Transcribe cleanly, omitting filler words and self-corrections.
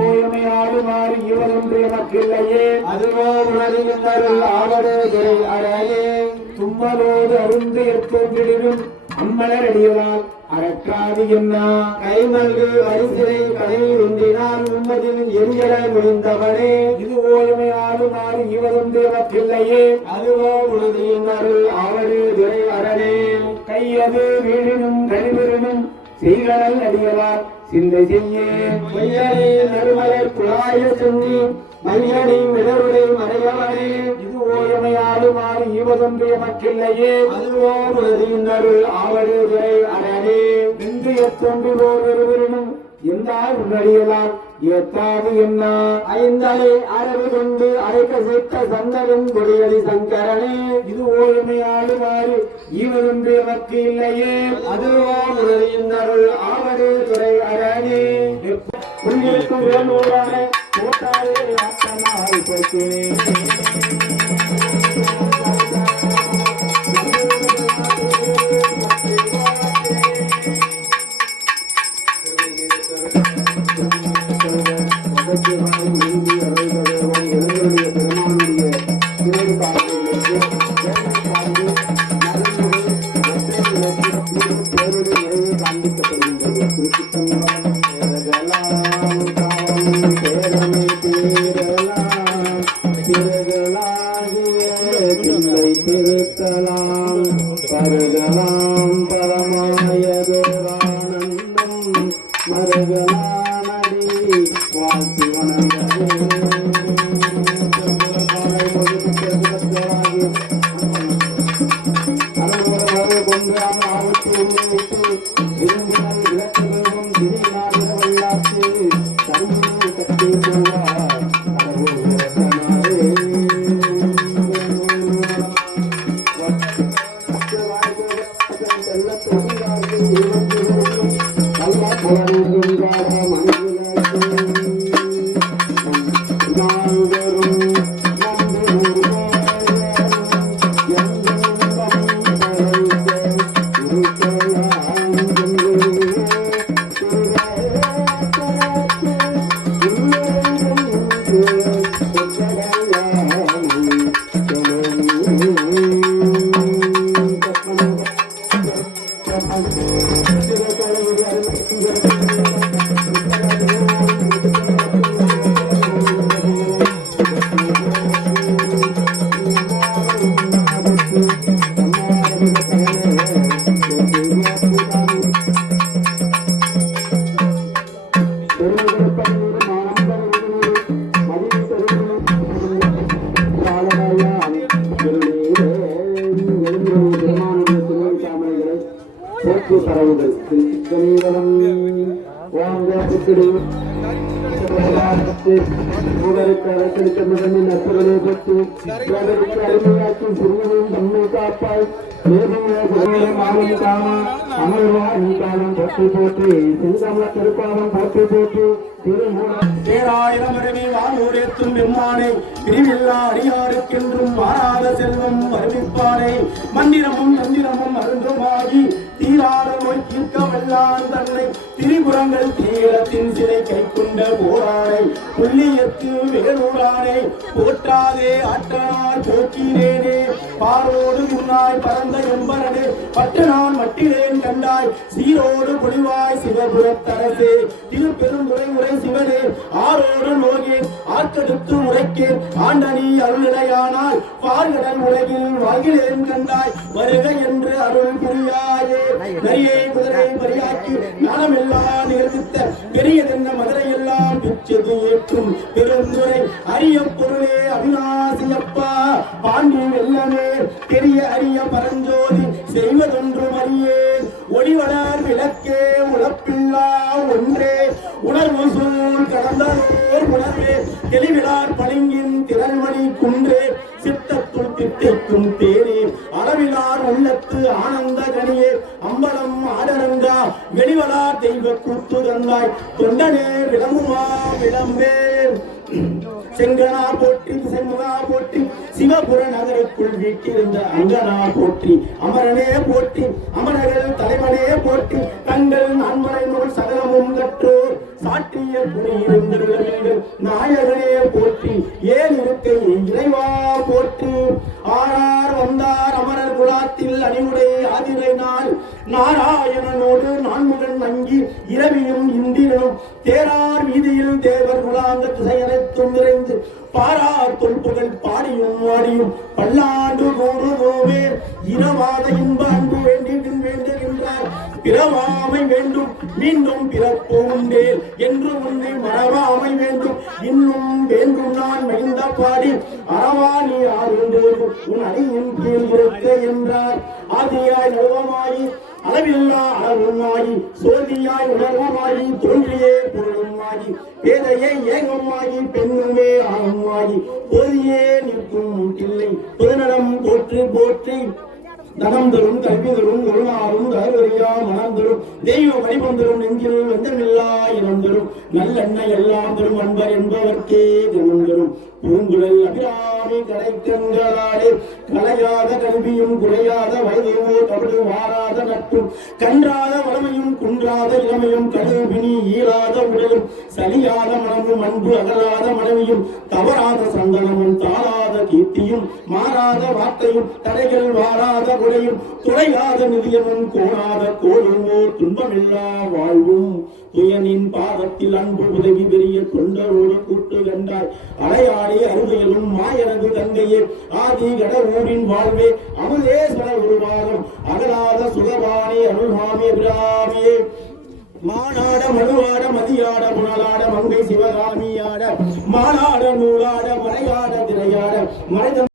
ஓயமையாடுமாறு இவரொன்று எமக்கில்லையே அதுவோ உணர்கின்றருள் ஆவடே துறை அறையே தும்மலோடு அருந்து எப்பொன்றிலும் அம்மலரடியவால் அறக்காது என்னா கை நல்கு வரிசிலை கதையில் உண்டினால் உண்மதில் எரியல முடிந்தவனே இது ஓயமையாடுமாறு இவரொன்று எமக்கில்லையே அதுவோ உணர்கின்றருள் ஆவடே துறை அரணே கையது வீழினும் கழிவினும் செய்கடல் அடியவார் சிந்தை செய்யே மையனே நறுமலர் குழாய சென்றி மையனி மிடருடை மறையவனே இது ஓயமையாடுமாறு இவதொன்று எமக்கில்லையே அதுவோ உலகின்றருள் ஆவடு துறை அரணே நின்று எத்தொன்று ஒருவரினும் எந்தார் உன்னடியலாம் ஏத்தாது என்ன ஐந்தலை அரவு கொண்டு அரைக்க சேர்த்த சந்தனும் கொடியடி சங்கரனே இது ஓயமையாடுமாறு இவதொன்று எமக்கு இல்லையே அதுவோ உலகின்றருள் ஆவடு துறை அரணே உன்னிருக்கும் வேலூரானே போட்டாலே ஆட்டமாய் போக்கிறேன் திருத்தலாம் பருகலாம் பரமாயதேவானந்தம் மருகலானடி வாழ்த்து பரவுதல் போற்றி செங்கமல திருப்பாதம் போற்றி போற்றி பேராயிரம் வானூரேற்றும் பெம்மானை பிரிவில்லா அடியாருக்கென்றும் மாறாத செல்வம் அறிவிப்பானை மந்திரமும் தந்திரமும் அருந்துமாகி தீராத நோய் தீர்க்க வல்லான் தன்னை திரிபுரங்கள் தீரத்தின் சிலை கை கொண்ட போரானை புள்ளியத்து வேலூரானை போற்றாதே ஆட்டனார் போக்கினேனே பாரோடு முன்னாய் பறந்த எம்பரனே பட்டு நான் மட்டிலேன் கண்டாய் சீரோடு பொழிவாய் சிவபுரத்தரசே திருப்பெருந்துறை உரை சிவனே ஆரோடு நோகேன் ஆர்க்கெடுத்து உரைக்கேன் ஆண்டனி அருளிடையானால் பார்கடல் உலகில் வாழ்கிறேன் கண்டாய் வருக என்று அருள் புரியாயே நரியை குதிரை மரியாக்கி ஞானமெல்லாம் நிகழ்த்த பெரியதென்ன மதுரை எல்லாம் பிச்சது ஏற்றும் பெருந்துரை அரிய பொருளே அவிநாசியப்பா பாண்டி வெள்ளமே பெரிய அரிய பரஞ்சோதி செய்வதொன்றும் அறியேன் ஒளிவளர் விளக்கே உழப்பில்லா ஒன்றே உணர்வு சூழ் கடந்தோர் உணர்வே தெளிவிலார் பளிங்கின் திரள்மணி குன்றே சித்தத்துள் திட்டைக்கும் தேனே அளவிலார் உள்ளத்து ஆனந்த கனியே அம்பலம் ஆடரங்கா வெளிவளார் தெய்வ கூத்து தந்தாய் தொண்டனே விளங்குமா விளம்பே செங்கனா போற்றி செங்கனா போற்றி சிவபுர நகருக்குள் வீட்டிருந்த அங்கனா போற்றி அமரனே போற்றி அமரர்கள் தலைவனே போற்றி தங்கள் நான்மறை நூல் சகலமும் கற்றோர் சாற்றிய குடியிருந்தவர்கள் நாயகனே போற்றி ஏன் இருக்கை இறைவா போற்றி ஆறார் வந்தார் அமரர் குலாத்தில் அணிவுடை ஆதிரை நாள் நாராயணனோடு நான்முகன் நங்கி இரவியும் இந்திரனும் தேரார் வீதியில் தேவர் குலாந்த திசையனைத்தும் நிறைந்து பாரார் தொல்புகள் பாடியும் வாடியும் பல்லாண்டு கூடுவோமே இரவாத இன்ப அன்பு வேண்டுகின்றார் பிறவாமை வேண்டும் மீண்டும் பிறப்பு உண்டேல் என்று உன்னை மறவாமை வேண்டும் இன்னும் வேண்டும் நான் மகிழ்ந்த பாடி அறவாணி ஆறுண்டோடு உன் அடியின் கீழ் இருக்க என்றார் ஆதியாய் நடுவமாயி அளவில்லா அளவுமாயி சோதியாய் உணர்வமாயி தோன்றியே பொருளுமாயி பேதையை ஏகமாயி பெண்ணுமே ஆகமாயி போதியே நிற்கும் இல்லை பொதுநலம் போற்றி போற்றி தனம் தரும் கல்வி தரும் குருநாரும் தகவரியா மனம் தரும் தெய்வ வடிவம் தரும் நெஞ்சில் வெந்தமில்லா இனம் தரும் நல்லெண்ணெய் எல்லாம் தரும் அன்பர் என்பவர்க்கே கனம் தரும் பூங்குழல் அபிராமி கடைக்கங்களாலே கலையாத கல்வியும் குறையாத வயதுமோ தவிடு வாராத நட்பும் கன்றாத வளமையும் குன்றாத இளமையும் கடுபினி ஈராத உடலும் சலியாத மனமும் அன்பு அகலாத மனைவியும் தவறாத சந்தனமும் தாளாத கீர்த்தியும் மாறாத வார்த்தையும் தடைகள் வாராத குறையும் துறையாத நிதியமும் கோணாத கோடுமோ துன்பமில்லா வாழ்வும் துயனின் பாதத்தில் அன்பு உதவி பெரிய தொண்டரோடு கூட்டு கண்டாய் அலையாடி அருகையிலும் மாயனது தங்கையே ஆதி கடவுரின் வாழ்வே அமுதேஸ்வர உருவாகம் அகலாத சுகவாணி அருள்மாமி அபிராமியே மானாட மனுவாட மதியாட புனலாட மங்கை சிவகாமியாட மானாட நூலாட மறையாட திரையாட மறைத